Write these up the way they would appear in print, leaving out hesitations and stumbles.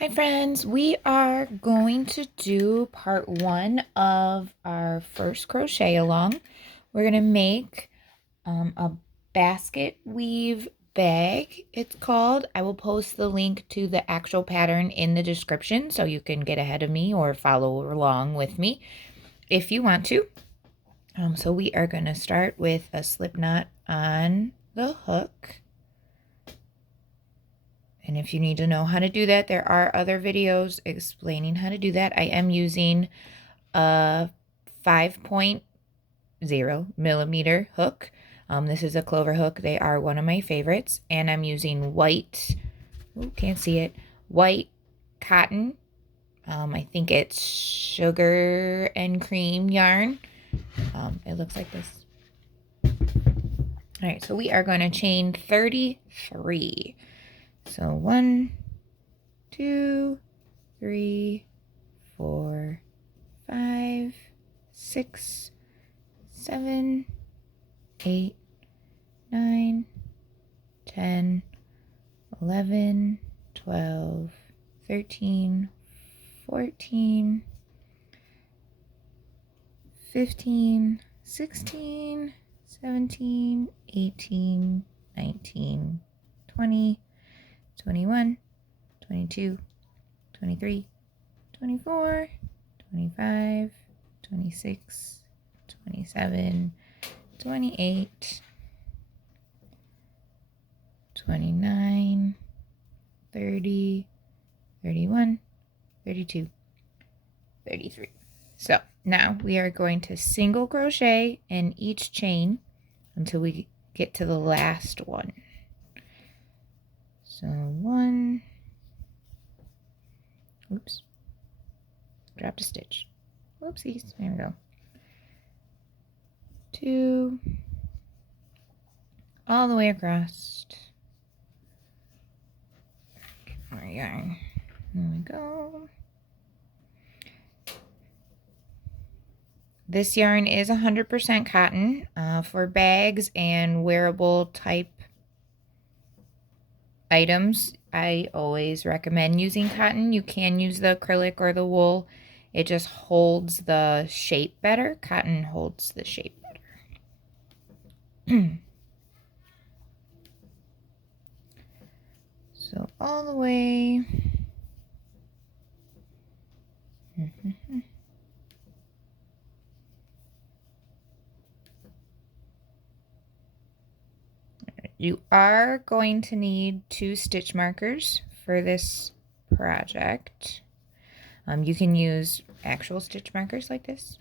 Hi friends, we are going to do part one of our first crochet along. We're going to make a basket weave bag, it's called. I will post the link to the actual pattern in the description so you can get ahead of me or follow along with me if you want to. So we are going to start with a slip knot on the hook. And if you need to know how to do that, there are other videos explaining how to do that. I am using a 5.0 millimeter hook. This is a clover hook. They are one of my favorites. And I'm using white, can't see it, white cotton. I think it's sugar and cream yarn. It looks like this. All right, so we are going to chain 33. So 1, 2, 3, 4, 5, 6, 7, 8, 9, 10, 11, 12, 13, 14, 15, 16, 17, 18, 19, 20, 21, 22, 23, 24, 25, 26, 27, 28, 29, 30, 31, 32, 33. So now we are going to single crochet in each chain until we get to the last one. So 1, oops, dropped a stitch. Whoopsies, there we go. 2, all the way across. Get more yarn. There we go. This yarn is 100% cotton. For bags and wearable type items, I always recommend using cotton. You can use the acrylic or the wool. It just holds the shape better. Cotton holds the shape better. So all the way. You are going to need 2 stitch markers for this project. You can use actual stitch markers like this,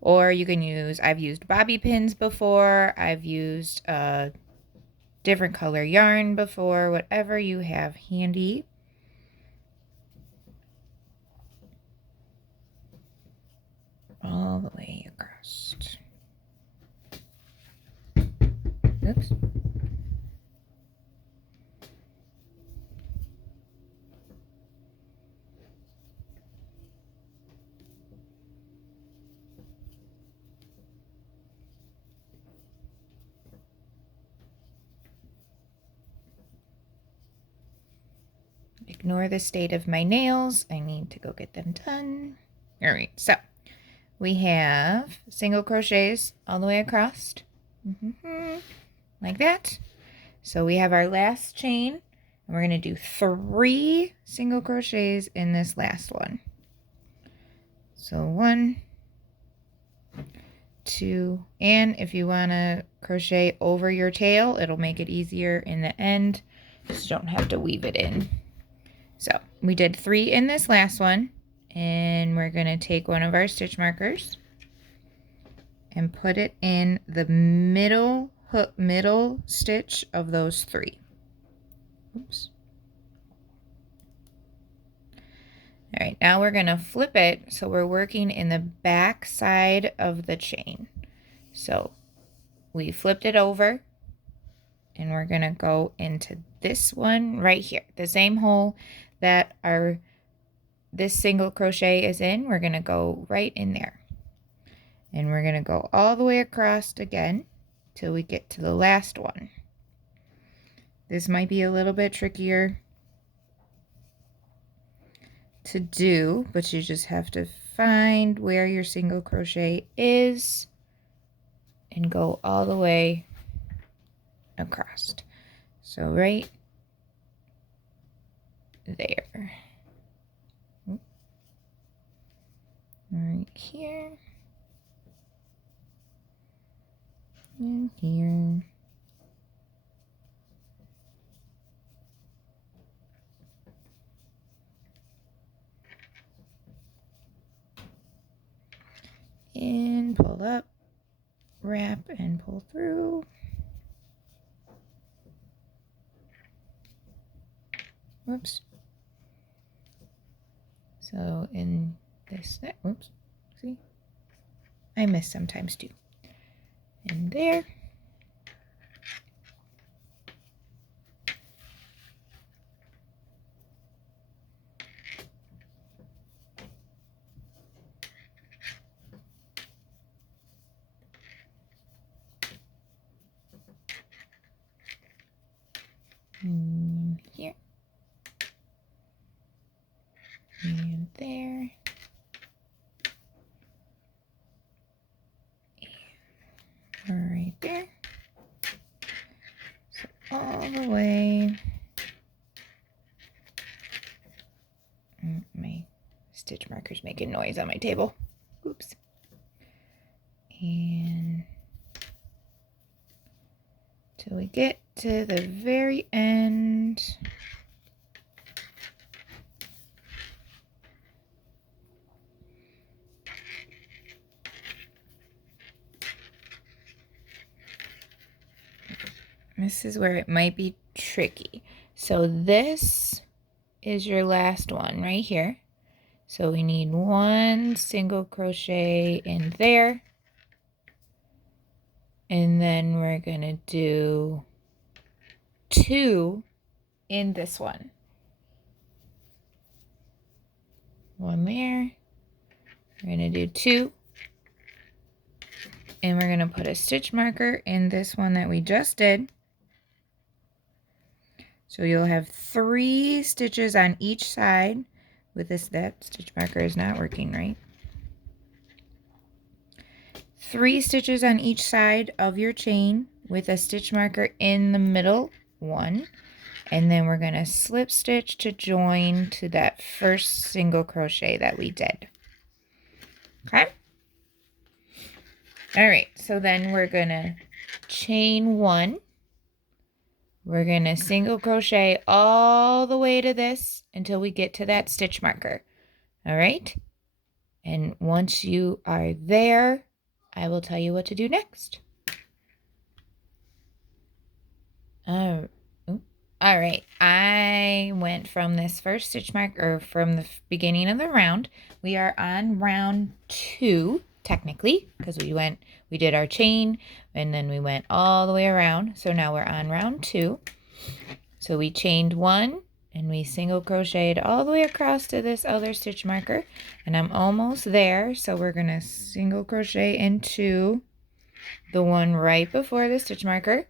or you can use, I've used bobby pins before, I've used a different color yarn before, whatever you have handy. All the way across. Oops. Ignore the state of my nails. I need to go get them done. All right, so we have single crochets all the way across, like that. So we have our last chain, and we're going to do 3 single crochets in this last one. So 1, 2, and if you want to crochet over your tail, it'll make it easier in the end. Just don't have to weave it in. So we did 3 in this last one, and we're going to take one of our stitch markers and put it in the middle hook, middle stitch of those 3. Oops. All right, now we're going to flip it so we're working in the back side of the chain. So we flipped it over, and we're going to go into this one right here, the same hole that this single crochet is in. We're going to go right in there, and we're going to go all the way across again till we get to the last one. This might be a little bit trickier. to do, but you just have to find where your single crochet is and go all the way across. So right there. Right here. And here. And pull up, wrap, and pull through. Whoops. So in this, whoops, see? I miss sometimes too. And there. And here. And there. And right there. So all the way. My stitch marker's making noise on my table. Oops. And till we get to the very end. This is where it might be tricky. So this is your last one right here. So we need one single crochet in there. And then we're gonna do 2 in this one. One there. We're gonna do 2. And we're gonna put a stitch marker in this one that we just did. So you'll have 3 stitches on each side with this. That stitch marker is not working right. 3 stitches on each side of your chain with a stitch marker in the middle one. And then we're going to slip stitch to join to that first single crochet that we did. Okay? All right, so then we're going to chain 1. We're going to single crochet all the way to this until we get to that stitch marker. All right? And once you are there, I will tell you what to do next. All right, I went from this first stitch mark, or from the beginning of the round. We are on round 2, technically, because we did our chain, and then we went all the way around. So now we're on round 2. So we chained 1, and we single crocheted all the way across to this other stitch marker, and I'm almost there. So we're gonna single crochet into the one right before the stitch marker.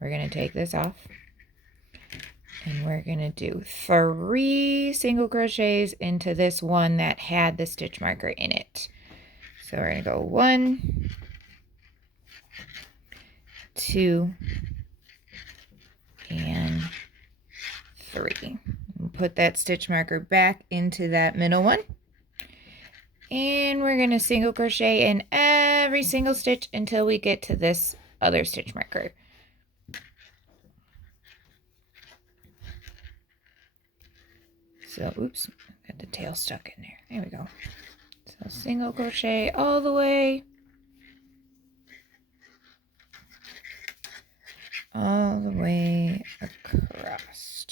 We're gonna take this off. And we're going to do 3 single crochets into this one that had the stitch marker in it. So we're going to go 1, 2, and 3. We'll put that stitch marker back into that middle one. And we're going to single crochet in every single stitch until we get to this other stitch marker. So, oops, got the tail stuck in there. There we go. So single crochet all the way. All the way across.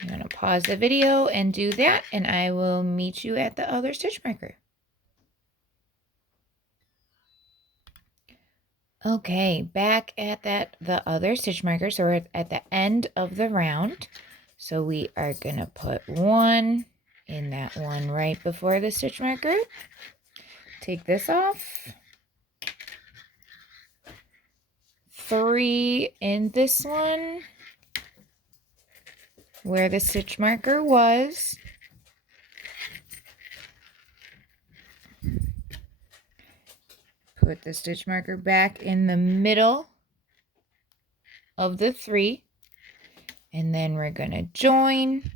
I'm going to pause the video and do that, and I will meet you at the other stitch marker. Okay, back at the other stitch marker. So we're at the end of the round. So we are going to put 1 in that one right before the stitch marker. Take this off. 3 in this one where the stitch marker was. Put the stitch marker back in the middle of the 3, and then we're going to join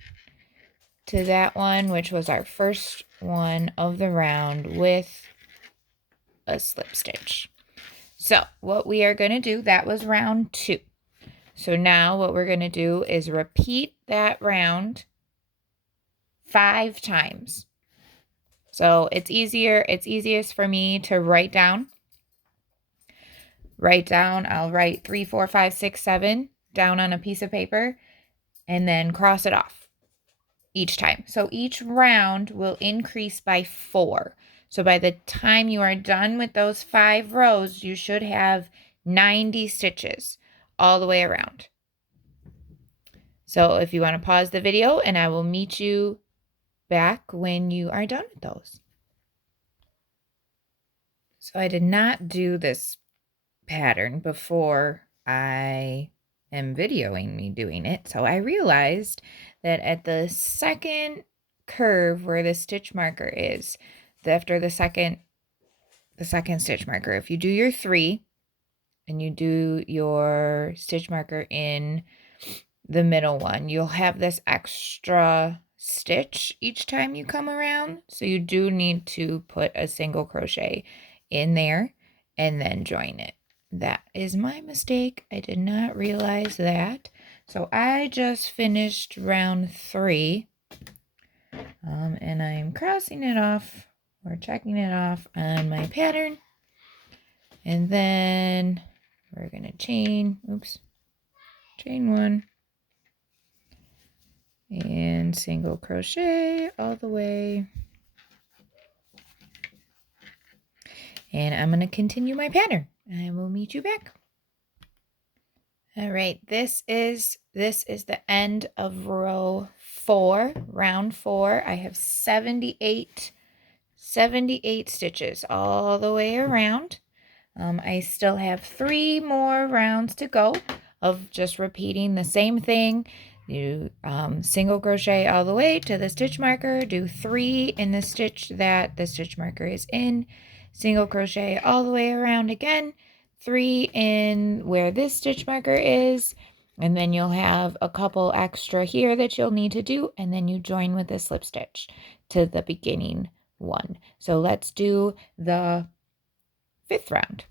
to that one, which was our first one of the round, with a slip stitch. So what we are going to do, that was round 2. So now what we're going to do is repeat that round 5 times. So it's easiest for me to write down. I'll write 3, 4, 5, 6, 7 down on a piece of paper and then cross it off each time. So each round will increase by 4. So by the time you are done with those 5 rows, you should have 90 stitches all the way around. So if you want to pause the video, and I will meet you back when you are done with those. So I did not do this pattern before I am videoing me doing it. So I realized that at the second curve where the stitch marker is, after the second stitch marker, if you do your 3 and you do your stitch marker in the middle one, you'll have this extra stitch each time you come around. So you do need to put a single crochet in there and then join it. That is my mistake. I did not realize that. So I just finished round 3, and I'm crossing it off or checking it off on my pattern. And then we're going to chain 1 and single crochet all the way. And I'm going to continue my pattern. I will meet you back. All right, this is the end of row 4, round 4. I have 78 stitches all the way around. I still have 3 more rounds to go of just repeating the same thing. You single crochet all the way to the stitch marker, do 3 in the stitch that the stitch marker is in, single crochet all the way around again, 3 in where this stitch marker is, and then you'll have a couple extra here that you'll need to do, and then you join with a slip stitch to the beginning one. So let's do the 5th round.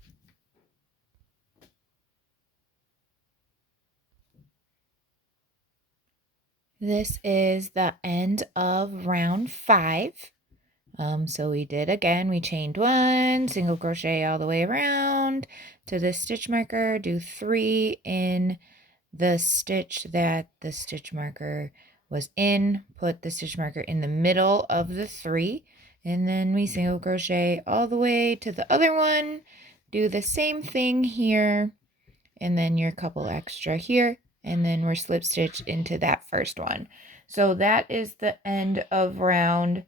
This is the end of round 5. So we did again, we chained 1, single crochet all the way around to the stitch marker, do 3 in the stitch that the stitch marker was in, put the stitch marker in the middle of the 3, and then we single crochet all the way to the other one, do the same thing here, and then your couple extra here, and then we're slip stitch into that first one. So that is the end of round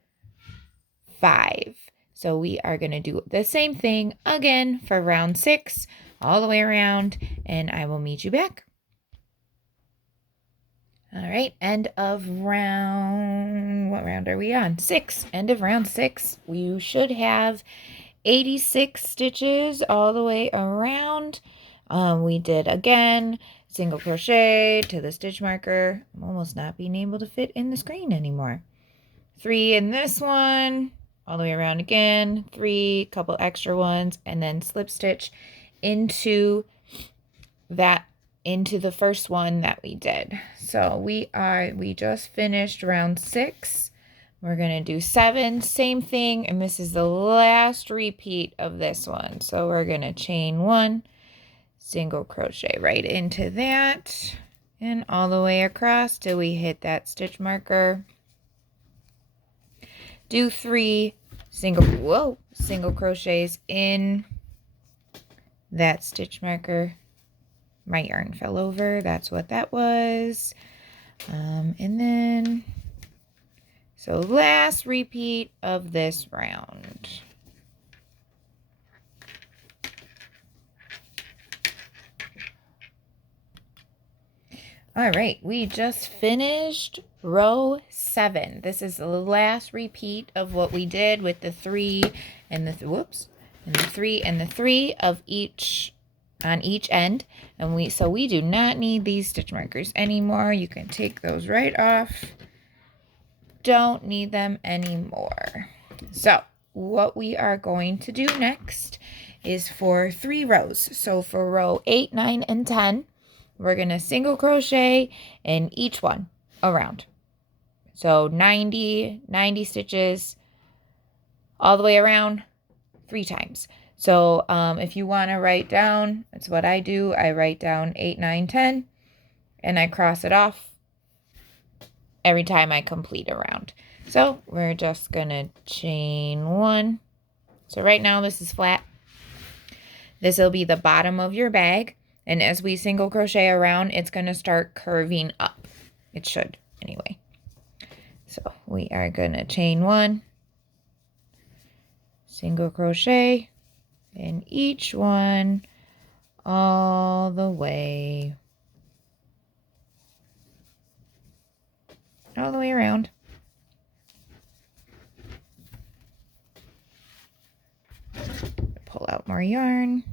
5. So we are going to do the same thing again for round 6 all the way around, and I will meet you back. All right, end of round, what round are we on? 6, end of round 6. You should have 86 stitches all the way around. We did again, single crochet to the stitch marker. I'm almost not being able to fit in the screen anymore. 3 in this one, all the way around again, 3, couple extra ones, and then slip stitch into the first one that we did. So we just finished round 6. We're going to do 7, same thing, and this is the last repeat of this one. So we're going to chain 1, single crochet right into that, and all the way across till we hit that stitch marker. Do 3 single crochets in that stitch marker. My yarn fell over, that's what that was. And then, so last repeat of this round. All right, we just finished row 7. This is the last repeat of what we did with the 3 and the and the 3 and the 3 of each on each end. And we do not need these stitch markers anymore. You can take those right off. Don't need them anymore. So what we are going to do next is for 3 rows. So for row 8, 9, and 10, we're going to single crochet in each one around. So 90 stitches all the way around 3 times. So if you want to write down, that's what I do. I write down 8, 9, 10, and I cross it off every time I complete a round. So we're just going to chain 1. So right now this is flat. This will be the bottom of your bag. And as we single crochet around, it's going to start curving up. It should anyway. So we are going to chain 1, single crochet in each one all the way around. Pull out more yarn.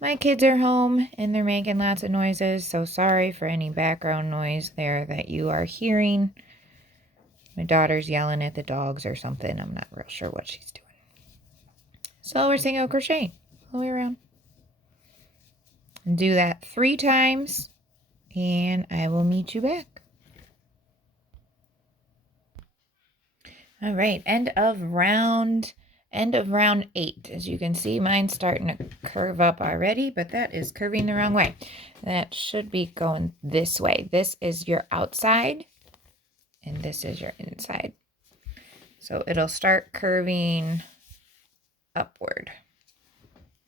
My kids are home and they're making lots of noises, so sorry for any background noise there that you are hearing. My daughter's yelling at the dogs or something. I'm not real sure what she's doing. So we're single crocheting all the way around. And do that 3 times and I will meet you back. All right, end of round 8. As you can see, mine's starting to curve up already, but that is curving the wrong way. That should be going this way. This is your outside, and this is your inside. So it'll start curving upward,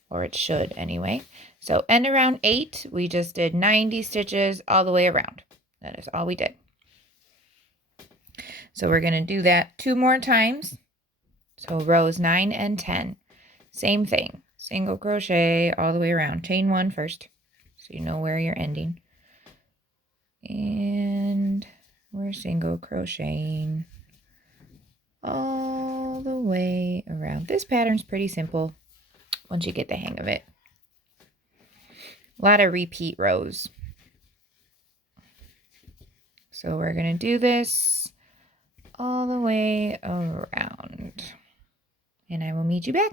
or it should anyway. So end around 8, we just did 90 stitches all the way around. That is all we did. So we're going to do that 2 more times. So rows 9 and 10, same thing, single crochet all the way around. Chain 1 first, so you know where you're ending. And we're single crocheting all the way around. This pattern's pretty simple once you get the hang of it. A lot of repeat rows. So we're going to do this all the way around. And I will meet you back.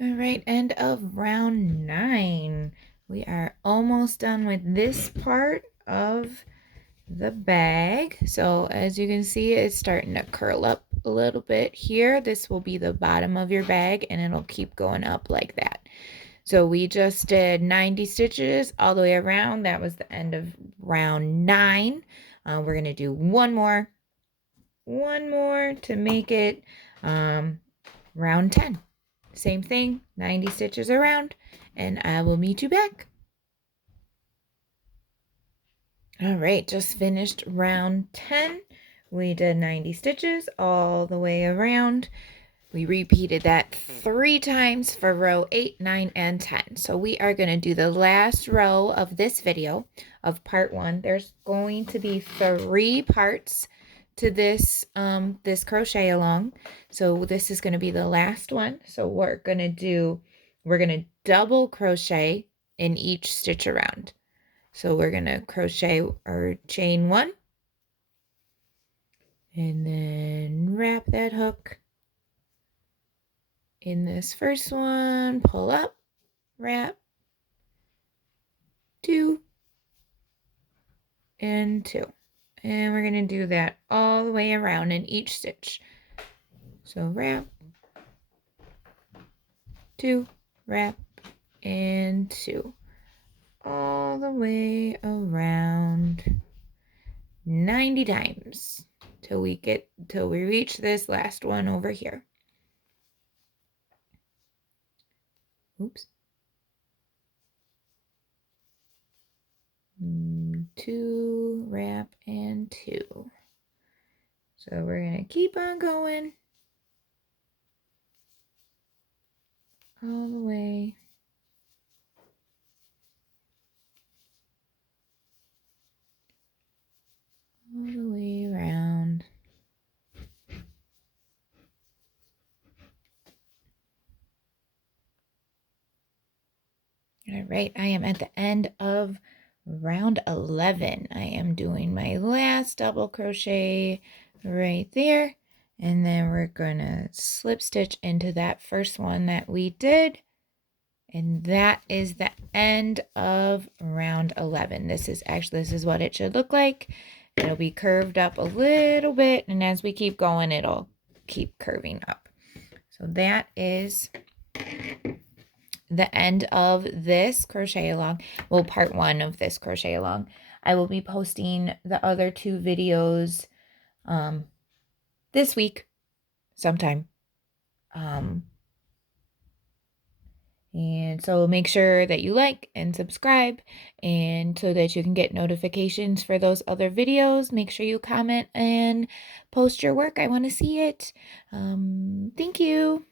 All right, end of round 9. We are almost done with this part of the bag. So as you can see, it's starting to curl up a little bit here. This will be the bottom of your bag and it'll keep going up like that. So we just did 90 stitches all the way around. That was the end of round 9. We're going to do one more to make it round 10. Same thing, 90 stitches around, and I will meet you back. All right, just finished round 10. We did 90 stitches all the way around. We repeated that 3 times for row 8, 9, and 10. So we are going to do the last row of this video of part 1. There's going to be 3 parts to this this crochet along. So this is going to be the last one. So we're going to double crochet in each stitch around. So we're going to crochet or chain 1 and then wrap that hook in this first one, pull up, wrap, 2 and 2. And we're going to do that all the way around in each stitch. So wrap, 2, wrap, and 2. All the way around 90 times till we reach this last one over here. Oops. 2, wrap, and 2. So we're going to keep on going all the way All right, I am at the end of round 11. I am doing my last double crochet right there, and then we're gonna slip stitch into that first one that we did, and that is the end of round 11. This is what it should look like. It'll be curved up a little bit, and as we keep going, it'll keep curving up. So that is the end of this crochet along, well, part 1 of this crochet along. I will be posting the other 2 videos this week sometime. And so make sure that you like and subscribe, and so that you can get notifications for those other videos. Make sure you comment and post your work. I want to see it. Thank you.